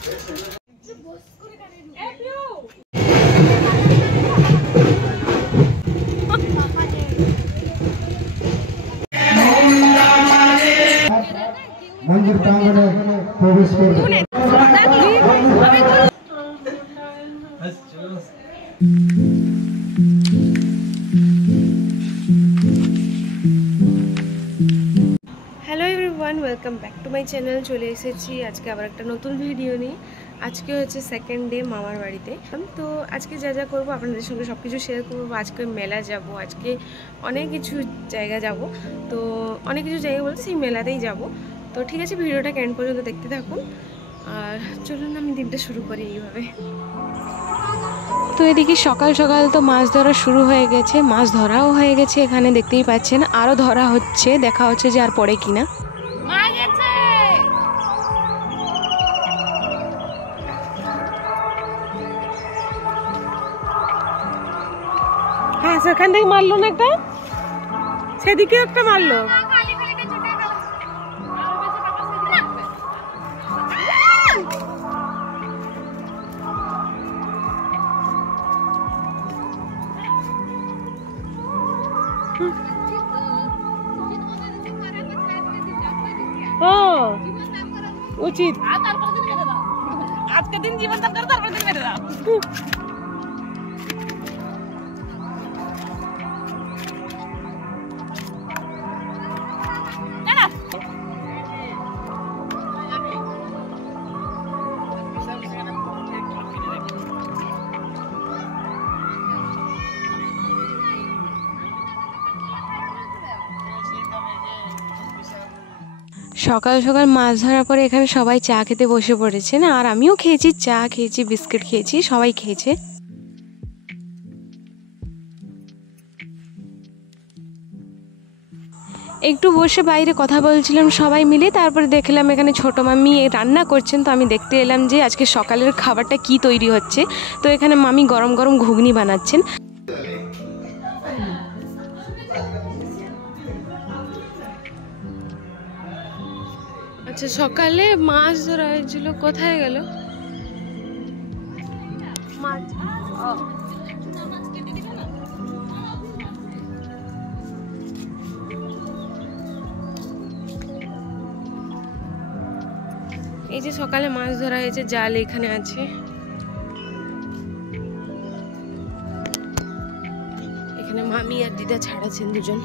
मंदिर प्रांगणे प्रवेश करते hello everyone welcome back to my channel चले एसेছি আজকে আবার একটা নতুন ভিডিও নিয়ে। আজকে হচ্ছে সেকেন্ড ডে মামার বাড়িতে। তো আজকে যা যা করবো আপনাদের সঙ্গে সব কিছু শেয়ার করবো। আজকে মেলা যাব, আজকে অনেক কিছু জায়গা যাব, তো অনেক কিছু জায়গা বলতে সেই মেলাতেই যাব। তো ঠিক আছে, ভিডিওটা এন্ড পর্যন্ত দেখতে থাকুন। আর চলুন আমি দিনটা শুরু করি এইভাবে। তো এদিকে সকাল সকাল তো মাছ ধরা শুরু হয়ে গেছে, মাছ ধরাও হয়ে গেছে, এখানে দেখতেই পাচ্ছেন আরও ধরা হচ্ছে, দেখা হচ্ছে যে আর পড়ে কিনা। হ্যাঁ সেখান থেকে মারলো না একটা, সেদিকে একটা মারলো। উচিত আজকে দিন জীবন দান করে তারপর দিন মেরে দাও। সকাল সকাল মাছ ধরার পরে এখানে সবাই চা খেতে বসে পড়েছেন, আর আমিও খেয়েছি, চা খেয়েছি, বিস্কিট খেয়েছি, সবাই খেয়েছে। একটু বসে বাইরে কথা বলছিলাম সবাই মিলে, তারপরে দেখলাম এখানে ছোট মামি রান্না করছেন। তো আমি দেখতে এলাম যে আজকে সকালের খাবারটা কি তৈরি হচ্ছে। তো এখানে মামি গরম গরম ঘুগনি বানাচ্ছেন। আচ্ছা, সকালে মাছ ধরা হয়েছিল, কোথায় গেল মাছ? এই যে সকালে মাছ ধরা হয়েছে, জাল এখানে আছে। এখানে মামি আর দিদা ছাড়াচ্ছেন দুজন।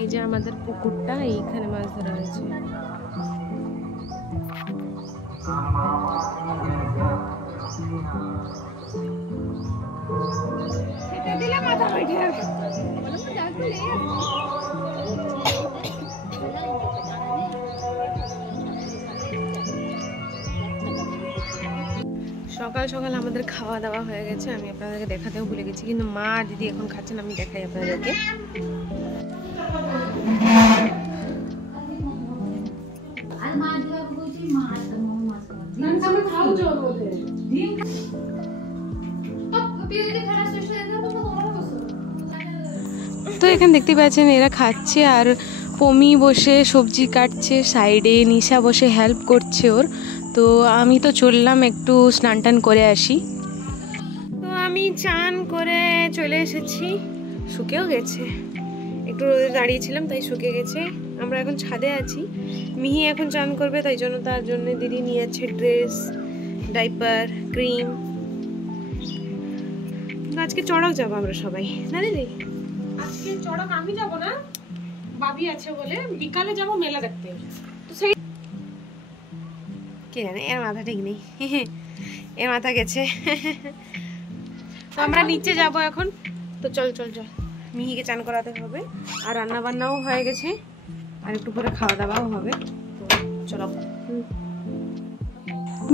এই যে আমাদের পুকুরটা, এইখানে মাছ ধরা হয়েছে। সকাল সকাল আমাদের খাওয়া দাওয়া হয়ে গেছে, আমি আপনাদেরকে দেখাতেও ভুলে গেছি, কিন্তু মা আর দিদি এখন খাচ্ছেন, আমি দেখাই আপনাদেরকে। তো এখানে দেখতে পাচ্ছেন এরা খাচ্ছে, আর পমি বসে সবজি কাটছে, সাইডে নিশা বসে হেল্প করছে ওর। তো আমি তো চললাম একটু স্নান টান করে আসি। তো আমি চান করে চলে এসেছি, শুকেও গেছে, একটু রোদে দাঁড়িয়েছিলাম তাই শুকে গেছে। আমরা এখন ছাদে আছি, মিহি এখন চান করবে, তাই জন্য তার জন্য দিদি নিয়ে যাচ্ছে ড্রেস, ডাইপার, ক্রিম। আজকে চড়ক যাবো আমরা সবাই, না দিদি? আজকে চড়ক আমি যাব না, বাবি আছে বলে, বিকালে যাব মেলা দেখতে। তো সেই কে জানে, এর মাথা ঠিক নেই, এর মাথা গেছে। তো আমরা নিচে যাব এখন। তো চল চল চল, মিহিকে চান করাতে হবে, আর রান্না বান্নাও হয়ে গেছে, আর একটু পরে খাওয়া দাওয়াও হবে। তো চলো।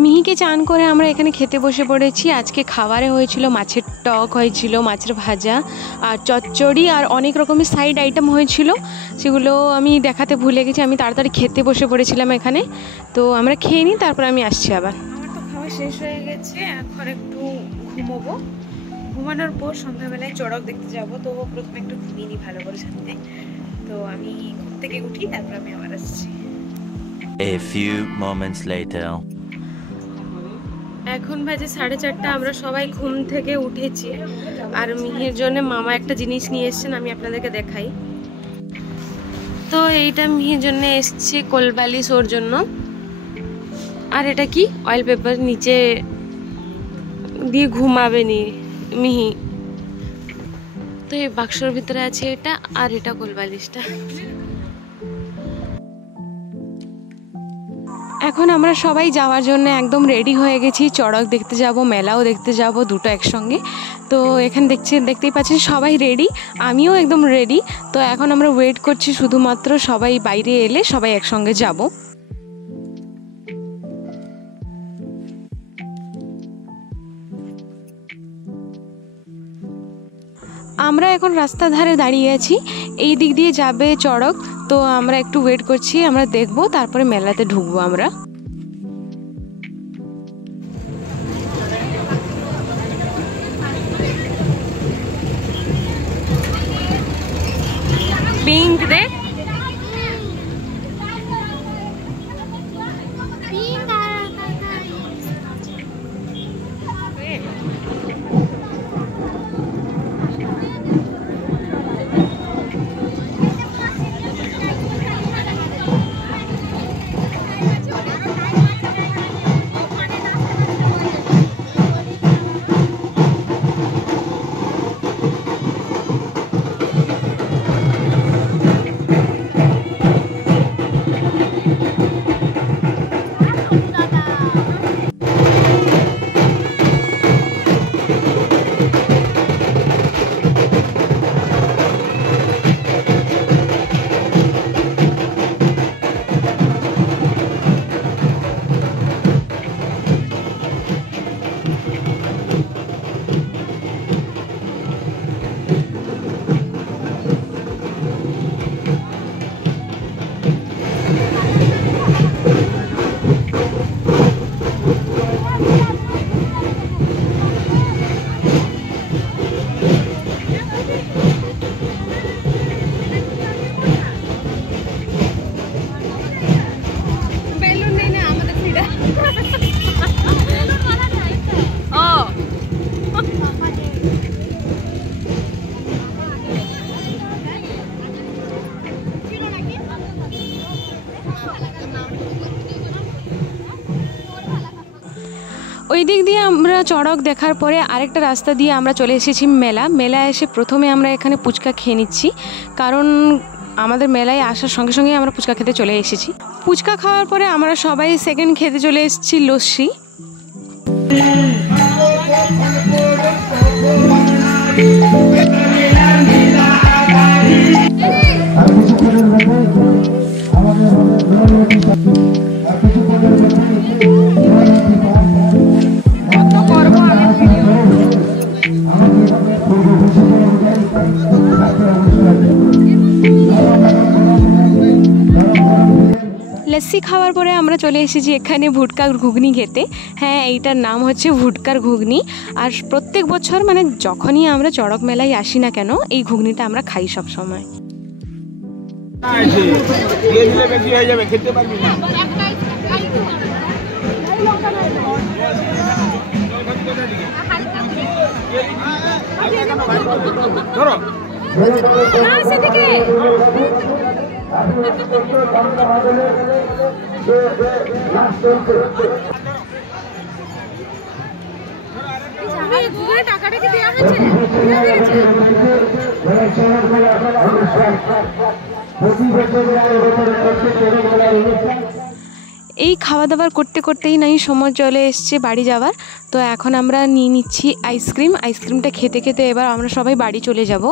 মিহিকে চান করে আমরা এখানে খেতে বসে পড়েছি। আজকে খাবারে হয়েছিল মাছের টক, হয়েছিল মাছের ভাজা আর চচ্চড়ি আর অনেক রকমের সাইড আইটেম হয়েছিল, সেগুলো আমি দেখাতে ভুলে গেছি। আমি তাড়াতাড়ি খেতে বসে পড়েছিলাম এখানে, তো আমরা খেয়ে নিই, তারপর আমি আসছি আবার। আমার তো খাওয়া শেষ হয়ে গেছে, এখন একটু ঘুমোবো। ঘুমানোর পর সন্ধ্যাবেলায় চড়ক দেখতে যাব, তো প্রথমে একটু ঘুমিয়ে নিই ভালো করে সাথে। তো আমি ঘুম থেকে উঠি, তারপর আমি আবার আসছি। A few moments later. এখন বাজে 4:30, আমরা সবাই ঘুম থেকে উঠেছি। আর মিহির জন্য মামা একটা জিনিস নিয়ে এসেছেন, আমি আপনাদেরকে দেখাই। তো এইটা মিহির জন্য এসছে কোলবালিশ, ওর জন্য। আর এটা কি অয়েল পেপার, নিচে দিয়ে ঘুমাবে নি মিহি। তো এই বাক্সর ভিতরে আছে এটা, আর এটা কোলবালিশটা। এখন আমরা সবাই যাওয়ার জন্য একদম রেডি হয়ে গেছি। চড়ক দেখতে যাব, মেলাও দেখতে যাব, দুটো একসঙ্গে। তো এখানে দেখতেই পাচ্ছেন সবাই রেডি, আমিও একদম রেডি। তো এখন আমরা ওয়েট করছি শুধুমাত্র সবাই বাইরে এলে সবাই একসঙ্গে যাব। আমরা এখন রাস্তার ধারে দাঁড়িয়ে আছি, এই দিক দিয়ে যাবে চড়ক। তো আমরা একটু ওয়েট করছি, আমরা দেখব, তারপরে মেলাতে ঢুকবো আমরা। পিঙ্ক দেখ, ওই দিক দিয়ে আমরা চড়ক দেখার পরে আরেকটা রাস্তা দিয়ে আমরা চলে এসেছি মেলা এসে প্রথমে আমরা এখানে ফুচকা খেয়ে নিচ্ছি, কারণ আমাদের মেলায় আসার সঙ্গে সঙ্গে আমরা ফুচকা খেতে চলে এসেছি। ফুচকা খাওয়ার পরে আমরা সবাই সেকেন্ড খেতে চলে এসেছি লস্যি। লস্যি খাওয়ার পরে আমরা চলে এসেছি এখানে ভুটকার ঘুগনি খেতে। হ্যাঁ, এইটার নাম হচ্ছে ভুটকার ঘুগনি। আর প্রত্যেক বছর মানে যখনই আমরা চড়ক মেলায় আসি না কেন, এই ঘুগনিটা আমরা খাই সব সময়। টাকাটা কি দেওয়া হয়েছে? এই খাওয়া দাওয়ার করতে করতেই নাই সময় চলে এসছে বাড়ি যাওয়ার। তো এখন আমরা নিয়ে নিচ্ছি আইসক্রিমটা খেতে খেতে এবার আমরা সবাই বাড়ি চলে যাব।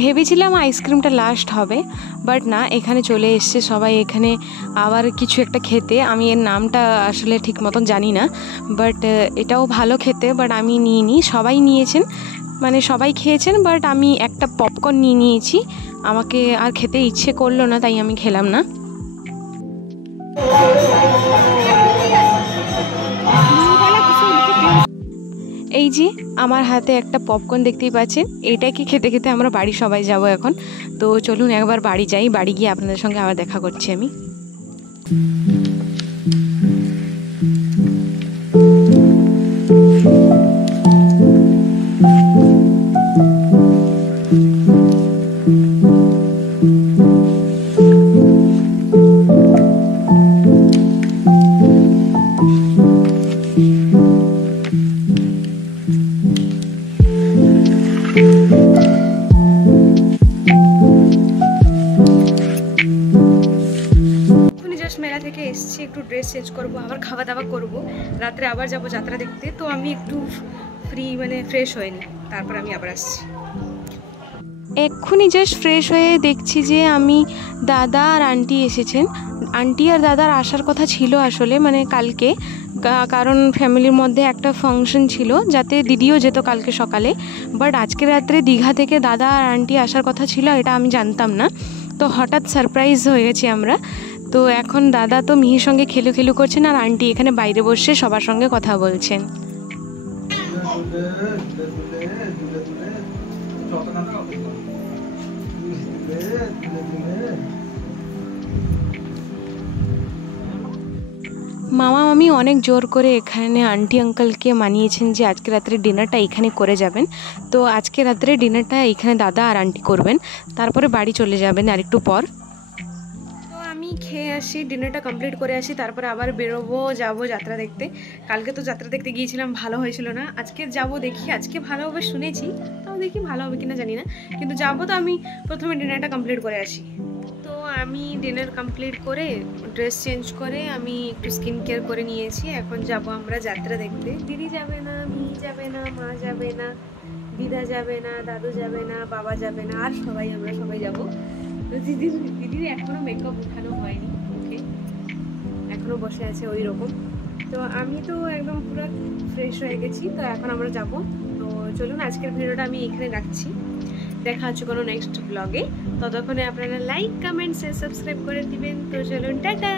ভেবেছিলাম আইসক্রিমটা লাস্ট হবে, বাট না, এখানে চলে এসছে সবাই এখানে আবার কিছু একটা খেতে। আমি এর নামটা আসলে ঠিক মতন জানি না, বাট এটাও ভালো খেতে, বাট আমি নিইনি। সবাই নিয়েছেন, মানে সবাই খেয়েছেন, বাট আমি একটা পপকর্ন নিয়ে নিয়েছি। আমাকে আর খেতে ইচ্ছে করলো না, তাই আমি খেলাম না। এই যে আমার হাতে একটা পপকর্ন দেখতেই পাচ্ছেন, এইটাকে খেতে খেতে আমরা বাড়ি সবাই যাব এখন। তো চলুন একবার বাড়ি যাই, বাড়ি গিয়ে আপনাদের সঙ্গে আবার দেখা করছি আমি। মেলা থেকে এসছি, একটু ড্রেস চেঞ্জ করবো, আবার খাওয়া দাওয়া করবো, রাত্রে আবার যাব যাত্রা দেখতে। তো আমি একটু ফ্রেশ হয়ে নিই, তারপর আমি আবার আসছি। এক্ষুনি জাস্ট ফ্রেশ হয়ে দেখছি যে আমি দাদা আর আন্টি এসেছেন। আন্টি আর দাদার আসার কথা ছিল আসলে, মানে কালকে, কারণ ফ্যামিলির মধ্যে একটা ফাংশন ছিল, যাতে দিদিও যেত কালকে সকালে। বাট আজকে রাত্রে দীঘা থেকে দাদা আর আন্টি আসার কথা ছিল, এটা আমি জানতাম না। তো হঠাৎ সারপ্রাইজ হয়ে গেছি আমরা। তো এখন দাদা তো মিহির সঙ্গে খেলু করছেন, আর আন্টি এখানে বাইরে বসে সবার সঙ্গে কথা বলছেন। মামা মামি অনেক জোর করে এখানে আন্টি আঙ্কেলকে মানিয়েছেন যে আজকে রাত্রে ডিনারটা এখানে করে যাবেন। তো আজকে রাত্রে ডিনারটা এখানে দাদা আর আন্টি করবেন, তারপরে বাড়ি চলে যাবেন আরেকটু পর। তো আমি খেয়ে আসি, ডিনারটা কমপ্লিট করে আসি, তারপরে আবার বেরোবো, যাবো যাত্রা দেখতে। কালকে তো যাত্রা দেখতে গিয়েছিলাম, ভালো হয়েছিল না। আজকে যাব, দেখি আজকে ভালো হবে শুনেছি, তাও দেখি ভালো হবে কিনা জানি না, কিন্তু যাবো। তো আমি প্রথমে ডিনারটা কমপ্লিট করে আসি। তো আমি ডিনার কমপ্লিট করে ড্রেস চেঞ্জ করে আমি একটু স্কিন কেয়ার করে নিয়েছি। এখন যাব আমরা যাত্রা দেখতে। দিদি যাবে না, মিহি যাবে না, মা যাবে না, দিদা যাবে না, দাদু যাবে না, বাবা যাবে না, আর আমরা সবাই যাব। তো দিদির এখনো মেকআপ উঠানো হয়নি, ওকে এখনো বসে আছে ওই রকম। তো আমি তো একদম পুরো ফ্রেশ হয়ে গেছি। তো এখন আমরা যাব। তো চলুন আজকের ভিডিওটা আমি এখানে রাখছি, দেখা হচ্ছে কোনো নেক্সট ব্লগে। ততক্ষণে আপনারা লাইক, কমেন্ট, শেয়ার, সাবস্ক্রাইব করে দিবেন। তো চলুন, টাটা।